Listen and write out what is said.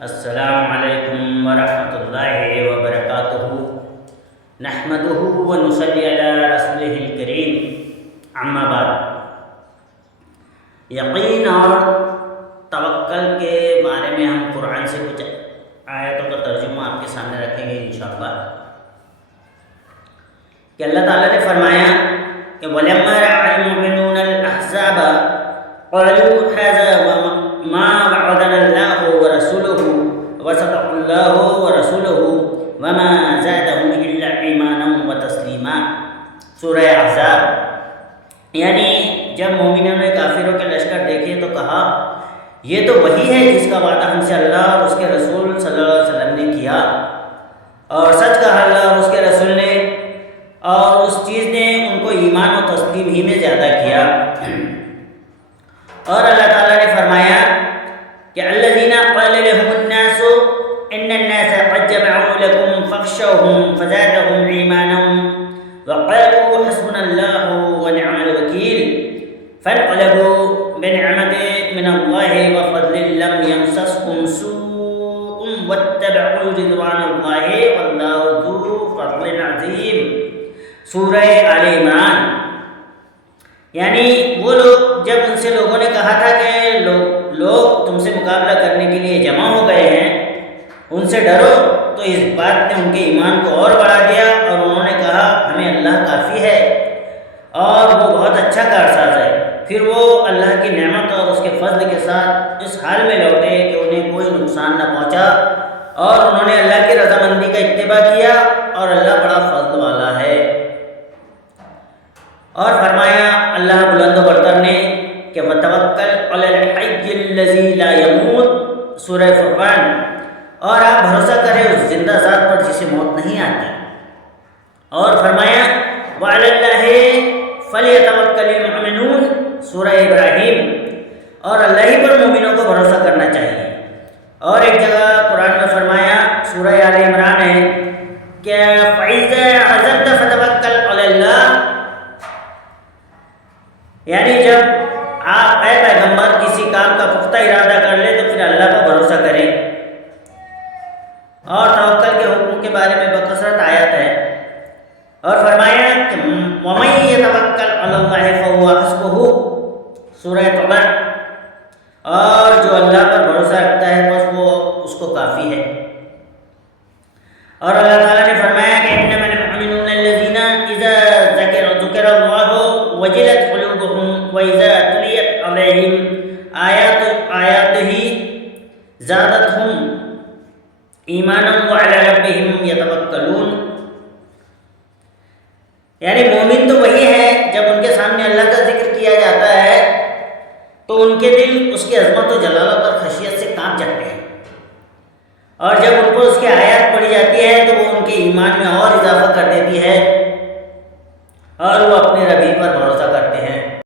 السلام علیکم ورحمۃ اللہ وبرکاتہ نحمدہ ونصلی علی رسولہ الکریم اما بعد۔ یقین اور توکل کے بارے میں ہم قرآن سے کچھ آیتوں کا ترجمہ آپ کے سامنے رکھیں گے انشاءاللہ کہ اللہ تعالیٰ نے فرمایا کہ وَلَمَّا رَأَى الْمُؤْمِنُونَ الْأَحْزَابَ قَالُوا هَذَا مَا وَعَدَنَا اللَّهُ وَرَسُولُهُ وَصَدَقَ اللَّهُ وَرَسُولُهُ وَمَا زَادَهُمْ إِلَّا إِيمَانًا وَتَسْلِيمًا۔ سورہ احزاب۔ یعنی جب مومنوں نے کافروں کے لشکر دیکھے تو کہا یہ تو وہی ہے جس کا وعدہ ہم سے اللہ اور اس کے رسول صلی اللہ علیہ وسلم نے کیا، اور سچ کہا اللہ اور اس کے رسول نے، اور اس چیز نے ان کو ایمان و تسلیم ہی میں زیادہ کیا۔ اور اللہ تعالیٰ نے فرمایا کہ الذین قال لهم الناس ان الناس قد جمعوا لكم فاخشوهم فزادهم ایمانا وقالوا حسبنا الله ونعم الوکیل فانقلبوا بنعمة من الله وفضل لم يمسسهم سوء واتبعوا رضوان الله والله ذو فضل عظیم۔ سورہ آل عمران۔ یعنی وہ لوگ جب ان سے لوگوں نے کہا تھا کہ لوگ تم سے مقابلہ کرنے کے لیے جمع ہو گئے ہیں، ان سے ڈرو، تو اس بات نے ان کے ایمان کو اور بڑھا دیا، اور انہوں نے کہا ہمیں اللہ کافی ہے اور وہ بہت اچھا کارساز ہے۔ پھر وہ اللہ کی نعمت اور اس کے فضل کے ساتھ اس حال میں لوٹے کہ انہیں کوئی نقصان نہ پہنچا، اور انہوں نے اللہ کی رضامندی کا اتباع کیا، اور اللہ بڑا فضل والا ہے۔ اور فرمایا اللہ بلند و برتر نے کہ وَتَوَكَّلْ عَلَى الْحَيِّ الَّذِي لَا يَمُوتُ، سورہ فرقان، اور آپ بھروسہ کریں اس زندہ ذات پر جسے موت نہیں آتی۔ اور فرمایا وَعَلَى اللَّهِ فَلْيَتَوَكَّلِ الْمُؤْمِنُونَ، سورہ ابراہیم، اور اللہ ہی پر مومنوں کو بھروسہ کرنا چاہیے۔ اور ایک جگہ قرآن میں فرمایا، سورہ آل عمران ہے کہ فَإِذَا عَزَمْتَ فَتَوَكَّلْ عَلَى اللَّهِ، یعنی جب آپ اے پیغمبر کسی کام کا پختہ ارادہ کر لیں تو پھر اللہ پر بھروسہ کریں۔ اور توکل کے حکم کے بارے میں بکثرت آیات ہے، اور فرمایا کہ وَمَن يَتَوَكَّلْ عَلَى اللَّهِ فَهُوَ حَسْبُهُ، سورہ توبہ، اور جو اللہ پر بھروسہ رکھتا ہے بس وہ اس کو کافی ہے۔ اور اللہ تعالیٰ نے فرمایا کہ إِنَّمَا الْمُؤْمِنُونَ الَّذِينَ إِذَا ذُكِرَ اللَّهُ وَجِلَتْ قُلُوبُهُمْ وَإِذَا تُلِيَتْ عَلَيْهِمْ آيَاتُهُ زَادَتْهُمْ ایمانا وعلی ربہم یتوکلون۔ یعنی مومن تو وہی ہے جب ان کے سامنے اللہ کا ذکر کیا جاتا ہے تو ان کے دل اس کی عظمت و جلالت اور خشیت سے کانپ جاتے ہیں، اور جب ان کو اس کی آیات پڑھی جاتی ہے تو وہ ان کے ایمان میں اور اضافہ کر دیتی ہے، اور وہ اپنے رب ہی پر بھروسہ کرتے ہیں۔